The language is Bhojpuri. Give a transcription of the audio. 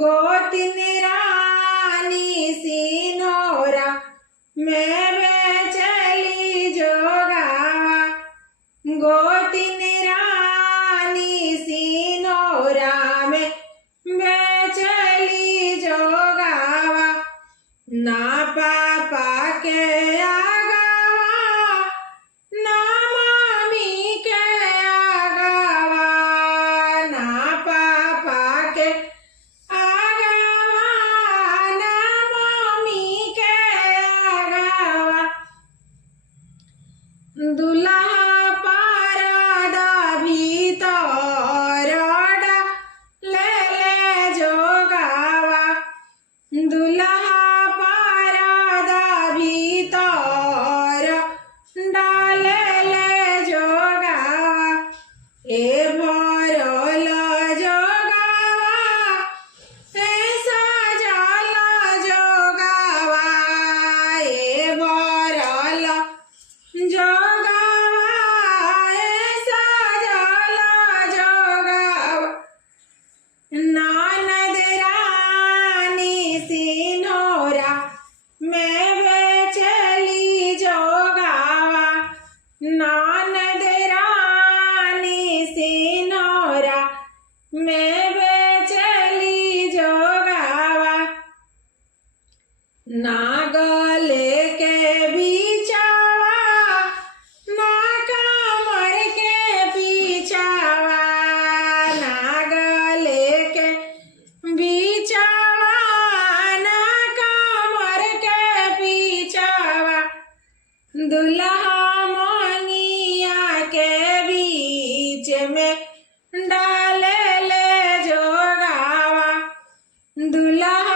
गोतिन रानी सिनोरा मैं चली जोगावा। गोतिन रानी सिनोरा में चली जोगावा। ना पापा के आगावा ना मामी के आगावा। ना पापा के आगावा ना मामी के आगावा। दुल्हा पारदा भीतर ले जोगावा। दुल्हा पारदा भीतर डाले ले जोगावा। ए भरल जोगावा ए सजल जोगावा। ए भरल जोगावा ए सजल जोगावा। ननद रानी सिनोरा मैं चली जोगावा। ननद रानी सिनोरा मैं चली जोगावा। नागल के बिचावा ना कमर के पीछावा। नागल के बिचावा ना कमर के पीछावा। दुल्हा मोंगिया के बीच में डाले ले जोगावा। दुल्हा